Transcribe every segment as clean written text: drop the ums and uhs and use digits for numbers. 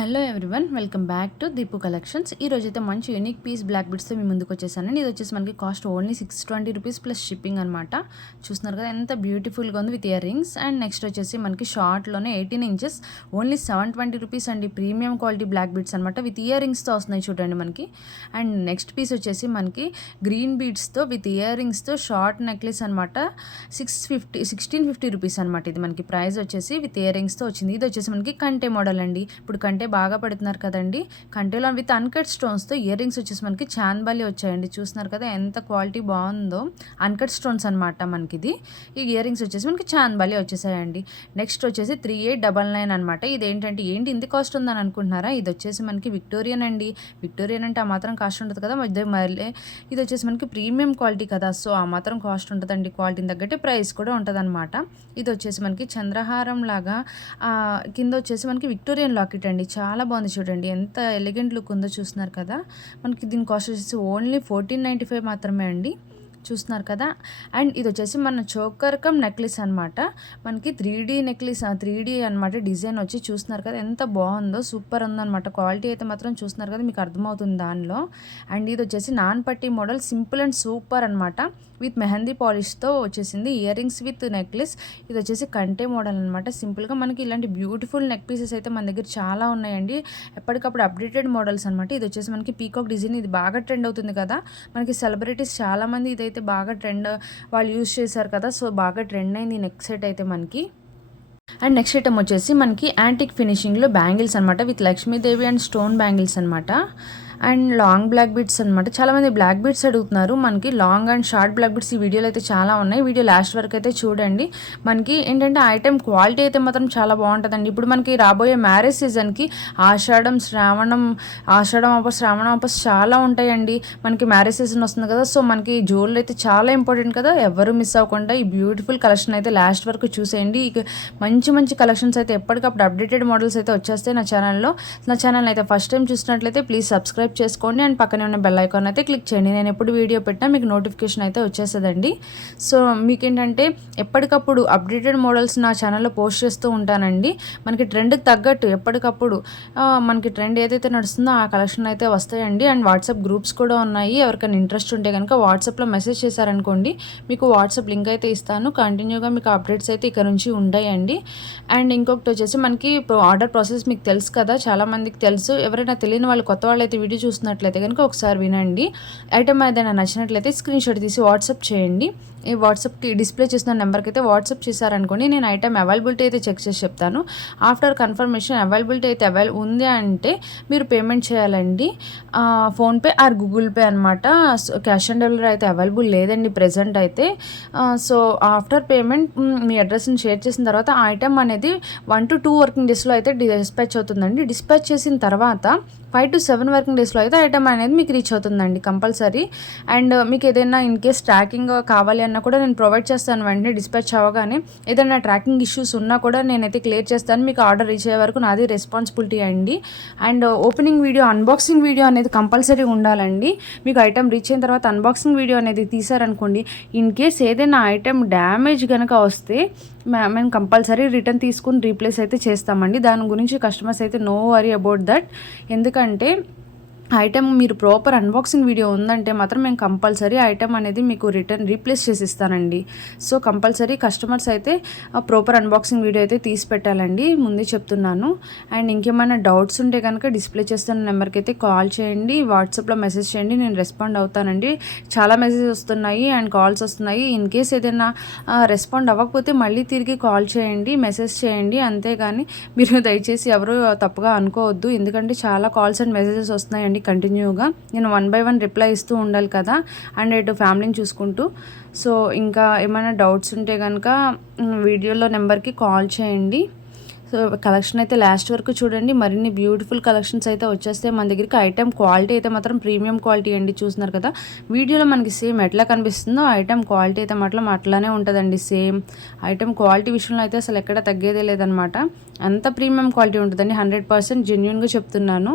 Hello everyone, welcome back to Deepu collections. ఈ రోజు అయితే మంచి యూనిక్ పీస్ బ్లాక్ బిడ్స్తో మీ ముందుకు వచ్చేసానండి. ఇది వచ్చేసి మనకి cost only 620 rupees plus shipping అనమాట. చూస్తున్నారు కదా ఎంత బ్యూటిఫుల్గా ఉంది with ear rings. And next వచ్చేసి మనకి షార్ట్లోనే 18 ఇంచెస్ ఓన్లీ 720 రూపీస్ అండి. ప్రీమియం క్వాలిటీ బ్లాక్ బిడ్స్ అనమాట విత్ ఇయర్ రింగ్స్తో వస్తున్నాయి చూడండి మనకి. అండ్ నెక్స్ట్ పీస్ వచ్చేసి మనకి గ్రీన్ బీడ్స్తో విత్ ఇయర్ రింగ్స్తో షార్ట్ నెక్లెస్ అనమాట. 1650 రూపీస్ అనమాట. ఇది మనకి ప్రైస్ వచ్చేసి విత్ ఇయర్ రింగ్స్తో వచ్చింది. ఇది వచ్చేసి మనకి కంటే మోడల్ అండి. ఇప్పుడు కంటే బాగా పెడుతున్నారు కదండి. కంటేలో విత్ అన్కట్ స్టోన్స్తో ఇయర్ రింగ్స్ వచ్చేసి మనకి చాన్బాలి వచ్చాయండి. చూస్తున్నారు కదా ఎంత క్వాలిటీ బాగుందో. అన్కట్ స్టోన్స్ అనమాట మనకి ఇది. ఈ ఇయర్ రింగ్స్ వచ్చేసి మనకి చాన్బాలి వచ్చేసాయండి. నెక్స్ట్ వచ్చేసి 3899 అనమాట. ఇది ఏంటి ఇంత కాస్ట్ ఉందని అనుకుంటున్నారా? ఇది వచ్చేసి మనకి విక్టోరియన్ అండి. విక్టోరియన్ అంటే ఆ మాత్రం కాస్ట్ ఉంటుంది కదా. మళ్ళీ ఇది వచ్చేసి మనకి ప్రీమియం క్వాలిటీ కదా, సో ఆ మాత్రం కాస్ట్ ఉంటుందండి. క్వాలిటీని తగ్గట్టు ప్రైస్ కూడా ఉంటుంది అనమాట. ఇది వచ్చేసి మనకి చంద్రహారం లాగా కింద వచ్చేసి మనకి విక్టోరియన్ లాకెట్ అండి. చాలా బాగుంది చూడండి, ఎంత ఎలిగెంట్ లుక్ ఉందో. చూస్తున్నారు కదా మనకి దీని కాస్ట్ వచ్చేసి ఓన్లీ 1495 మాత్రమే అండి. చూస్తున్నారు కదా. అండ్ ఇది వచ్చేసి మన చోకర్ కమ్ నెక్లెస్ అనమాట. మనకి 3D నెక్లెస్, 3D అనమాట డిజైన్ వచ్చి. చూస్తున్నారు కదా ఎంత బాగుందో, సూపర్ ఉందన్నమాట. క్వాలిటీ అయితే మాత్రం చూస్తున్నారు కదా మీకు అర్థమవుతుంది దానిలో. అండ్ ఇది వచ్చేసి నాన్ పట్టి మోడల్, సింపుల్ అండ్ సూపర్ అనమాట. విత్ మెహందీ పాలిష్తో వచ్చేసింది. Ear rings with necklace. ఇది వచ్చేసి కంటే మోడల్ అనమాట. సింపుల్గా మనకి ఇలాంటి బ్యూటిఫుల్ నెక్ పీసెస్ అయితే మన దగ్గర చాలా ఉన్నాయండి. ఎప్పటికప్పుడు అప్డేటెడ్ మోడల్స్ అనమాట. ఇది వచ్చేసి మనకి పీకాక్ డిజైన్. ఇది బాగా ట్రెండ్ అవుతుంది కదా మనకి. సెలబ్రిటీస్ చాలామంది ఇదైతే బాగా ట్రెండ్ వాళ్ళు యూజ్ చేశారు కదా, సో బాగా ట్రెండ్ అయింది ఈ నెక్ సెట్ అయితే మనకి. అండ్ నెక్స్ట్ ఐటమ్ వచ్చేసి మనకి యాంటిక్ ఫినిషింగ్లో బ్యాంగిల్స్ అనమాట. With Lakshmidevi and stone bangles అనమాట. అండ్ లాంగ్ బ్లాక్ బీడ్స్ అనమాట. చాలామంది బ్లాక్ బీడ్స్ అడుగుతున్నారు. మనకి long and short black beads ఈ వీడియోలో అయితే చాలా ఉన్నాయి. వీడియో లాస్ట్ వరకు అయితే చూడండి. మనకి ఏంటంటే ఐటమ్ క్వాలిటీ అయితే మాత్రం చాలా బాగుంటుందండి. ఇప్పుడు మనకి రాబోయే మ్యారేజ్ సీజన్కి ఆషాఢం శ్రావణం చాలా ఉంటాయండి. మనకి మ్యారేజ్ సీజన్ వస్తుంది కదా, సో మనకి జ్యువెలరీ అయితే చాలా ఇంపార్టెంట్ కదా. ఎవరు మిస్ అవ్వకుండా ఈ బ్యూటిఫుల్ కలెక్షన్ అయితే లాస్ట్ వరకు చూసేయండి. మంచి కలెక్షన్స్ అయితే ఎప్పటికప్పుడు అప్డేటెడ్ మోడల్స్ అయితే వచ్చేస్తాయి నా ఛానల్లో. నా ఛానల్ అయితే ఫస్ట్ టైం చూసినట్లయితే ప్లీజ్ సబ్స్క్రైబ్ చేసుకోండి. అండ్ పక్కనే ఉన్న బెల్ ఐకాన్ అయితే క్లిక్ చేయండి. నేను ఎప్పుడు వీడియో పెట్టినా మీకు నోటిఫికేషన్ అయితే వచ్చేస్తుందండి. సో మీకు ఏంటంటే ఎప్పటికప్పుడు అప్డేటెడ్ మోడల్స్ నా ఛానల్లో పోస్ట్ చేస్తూ ఉంటానండి. మనకి ట్రెండ్కి తగ్గట్టు ఎప్పటికప్పుడు మనకి ట్రెండ్ ఏదైతే నడుస్తుందో ఆ కలెక్షన్ అయితే వస్తాయండి. అండ్ వాట్సాప్ గ్రూప్స్ కూడా ఉన్నాయి. ఎవరికైనా ఇంట్రెస్ట్ ఉంటే కనుక వాట్సాప్లో మెసేజ్ చేశారనుకోండి, మీకు వాట్సాప్ లింక్ అయితే ఇస్తాను. కంటిన్యూగా మీకు అప్డేట్స్ అయితే ఇక్కడ నుంచి ఉంటాయండి. అండ్ ఇంకొకటి వచ్చేసి మనకి ఆర్డర్ ప్రాసెస్ మీకు తెలుసు కదా, చాలామందికి తెలుసు. ఎవరైనా తెలియని వాళ్ళు, కొత్త వాళ్ళు అయితే వీడియో చూసినట్లయితే కనుక ఒకసారి వినండి. ఐటమ్ ఏదైనా నచ్చినట్లయితే స్క్రీన్ షాట్ తీసి వాట్సాప్ చేయండి. ఈ వాట్సాప్కి డిస్ప్లే చేసిన నెంబర్కి అయితే వాట్సాప్ చేశారనుకోండి, నేను ఐటమ్ అవైలబిలిటీ అయితే చెక్ చేసి చెప్తాను. ఆఫ్టర్ కన్ఫర్మేషన్ అవైలబిలిటీ అయితే ఉంది అంటే మీరు పేమెంట్ చేయాలండి. ఫోన్పే ఆర్ గూగుల్ పే అనమాట. క్యాష్ ఆన్ డెలివరీ అయితే అవైలబుల్ లేదండి ప్రెజెంట్ అయితే. సో ఆఫ్టర్ పేమెంట్ మీ అడ్రస్ని షేర్ చేసిన తర్వాత ఆ ఐటమ్ అనేది 1 to 2 వర్కింగ్ డేస్లో అయితే డిస్పాచ్ అవుతుందండి. డిస్పాచ్ చేసిన తర్వాత 5 to 7 వర్కింగ్ డేస్లో అయితే ఐటమ్ అనేది మీకు రీచ్ అవుతుందండి కంపల్సరీ. అండ్ మీకు ఏదైనా ఇన్ కేస్ ట్రాకింగ్ కావాలి అన్నా కూడా నేను ప్రొవైడ్ చేస్తాను. వెంటనే డిస్పాచ్ అవ్వగానే ఏదైనా ట్రాకింగ్ ఇష్యూస్ ఉన్నా కూడా నేనైతే క్లియర్ చేస్తాను. మీకు ఆర్డర్ రీచ్ అయ్యే వరకు నాది రెస్పాన్సిబిలిటీ అండి. And opening video, unboxing video అనేది కంపల్సరీ ఉండాలండి. మీకు ఐటమ్ రీచ్ అయిన తర్వాత అన్బాక్సింగ్ వీడియో అనేది తీసారనుకోండి, ఇన్ కేస్ ఏదైనా ఐటమ్ డ్యామేజ్ కనుక వస్తే మేము కంపల్సరీ రిటర్న్ తీసుకుని రీప్లేస్ అయితే చేస్తామండి. దాని గురించి కస్టమర్స్ అయితే నో వరీ అబౌట్ దట్. ఎందుకంటే ఐటమ్ మీరు ప్రాపర్ అన్బాక్సింగ్ వీడియో ఉందంటే మాత్రం మేము కంపల్సరీ ఐటమ్ అనేది మీకు రీప్లేస్ చేసి ఇస్తానండి. సో కంపల్సరీ కస్టమర్స్ అయితే ప్రాపర్ అన్బాక్సింగ్ వీడియో అయితే తీసి పెట్టాలండి, ముందే చెప్తున్నాను. అండ్ ఇంకేమైనా డౌట్స్ ఉంటే కనుక డిస్ప్లే చేస్తున్న నెంబర్కి అయితే కాల్ చేయండి, వాట్సాప్లో మెసేజ్ చేయండి, నేను రెస్పాండ్ అవుతానండి. చాలా మెసేజెస్ వస్తున్నాయి అండ్ కాల్స్ వస్తున్నాయి. ఇన్ కేస్ ఏదైనా రెస్పాండ్ అవ్వకపోతే మళ్ళీ తిరిగి కాల్ చేయండి, మెసేజ్ చేయండి. అంతేగాని మీరు దయచేసి ఎవరు తప్పుగా అనుకోవద్దు. ఎందుకంటే చాలా కాల్స్ అండ్ మెసేజెస్ వస్తున్నాయండి కంటిన్యూగా. నేను 1 by 1 రిప్లై ఇస్తూ ఉండాలి కదా, అండ్ ఇటు ఫ్యామిలీని చూసుకుంటూ. సో ఇంకా ఏమైనా డౌట్స్ ఉంటే కనుక వీడియోలో నెంబర్కి కాల్ చేయండి. సో కలెక్షన్ అయితే లాస్ట్ వరకు చూడండి. మరిన్ని బ్యూటిఫుల్ కలెక్షన్స్ అయితే వచ్చేస్తాయి మన దగ్గరికి. ఐటమ్ క్వాలిటీ అయితే మాత్రం ప్రీమియం క్వాలిటీ అండి. చూస్తున్నారు కదా వీడియోలో మనకి సేమ్ ఎట్లా కనిపిస్తుందో ఐటమ్ క్వాలిటీ అయితే మాత్రం అట్లానే ఉంటుందండి. సేమ్ ఐటమ్ క్వాలిటీ విషయంలో అయితే అసలు ఎక్కడ తగ్గేదే లేదనమాట. అంత ప్రీమియం క్వాలిటీ ఉంటుందండి. 100% జెన్యూన్గా చెప్తున్నాను.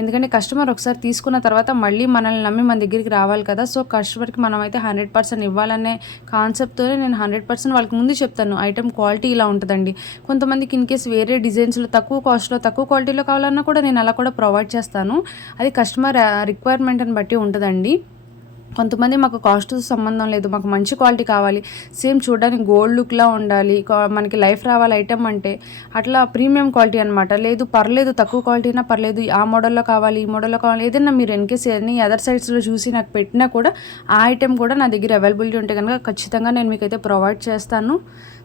ఎందుకంటే కస్టమర్ ఒకసారి తీసుకున్న తర్వాత మళ్ళీ మనల్ని నమ్మి మన దగ్గరికి రావాలి కదా. సో కస్టమర్కి మనం అయితే 100% ఇవ్వాలనే కాన్సెప్ట్తోనే నేను 100% వాళ్ళకి ముందు చెప్తాను ఐటమ్ క్వాలిటీ ఇలా ఉంటుందండి. కొంతమందికి ఇన్ కేస్ వేరే డిజైన్స్లో తక్కువ కాస్ట్లో తక్కువ క్వాలిటీలో కావాలన్నా కూడా నేను అలా కూడా ప్రొవైడ్ చేస్తాను. అది కస్టమర్ రిక్వైర్మెంట్ని బట్టి ఉంటుందండి. కొంతమంది మాకు కాస్ట్ సంబంధం లేదు, మాకు మంచి క్వాలిటీ కావాలి, సేమ్ చూడడానికి గోల్డ్ లుక్లా ఉండాలి, మనకి లైఫ్ రావాలి ఐటమ్ అంటే అట్లా ప్రీమియం క్వాలిటీ అనమాట. లేదు పర్లేదు తక్కువ క్వాలిటీ అయినా పర్లేదు, ఆ మోడల్లో కావాలి ఈ మోడల్లో కావాలి, ఏదైనా మీరు ఇన్కేస్ ఎన్ని అదర్ సైట్స్లో చూసి నాకు పెట్టినా కూడా ఆ ఐటెం కూడా నా దగ్గర అవైలబిలిటీ ఉంటే కనుక ఖచ్చితంగా నేను మీకైతే ప్రొవైడ్ చేస్తాను.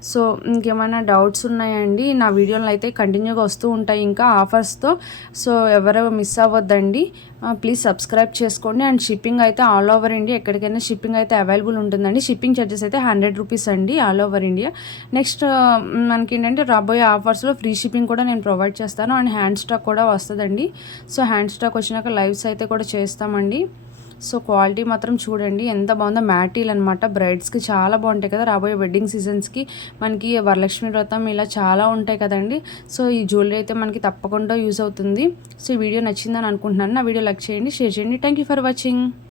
సో ఇంకేమైనా డౌట్స్ ఉన్నాయండి, నా వీడియోలు అయితే కంటిన్యూగా వస్తూ ఉంటాయి ఇంకా ఆఫర్స్తో. సో ఎవరో మిస్ అవ్వద్దండి, ప్లీజ్ సబ్స్క్రైబ్ చేసుకోండి. అండ్ షిప్పింగ్ అయితే ఆల్ ఓవర్ ఇండియా ఎక్కడికైనా షిప్పింగ్ అయితే అవైలబుల్ ఉంటుందండి. షిప్పింగ్ ఛార్జెస్ అయితే 100 రూపీస్ అండి ఆల్ ఓవర్ ఇండియా. నెక్స్ట్ మనకి ఏంటంటే రాబోయే ఆఫర్స్లో ఫ్రీ షిప్పింగ్ కూడా నేను ప్రొవైడ్ చేస్తాను. అండ్ హ్యాండ్ స్టాక్ కూడా వస్తుందండి. సో హ్యాండ్ స్టాక్ వచ్చినాక లైవ్స్ అయితే కూడా చేస్తామండి. సో క్వాలిటీ మాత్రం చూడండి ఎంత బాగుందో, మ్యాటీల్ అనమాట. బ్రైడ్స్కి చాలా బాగుంటాయి కదా, రాబోయే వెడ్డింగ్ సీజన్స్కి మనకి వరలక్ష్మి వ్రతం ఇలా చాలా ఉంటాయి కదండి. సో ఈ జ్యువెలరీ అయితే మనకి తప్పకుండా యూజ్ అవుతుంది. సో ఈ వీడియో నచ్చిందని అనుకుంటున్నాను. నా వీడియో లైక్ చేయండి, షేర్ చేయండి. Thank you for watching.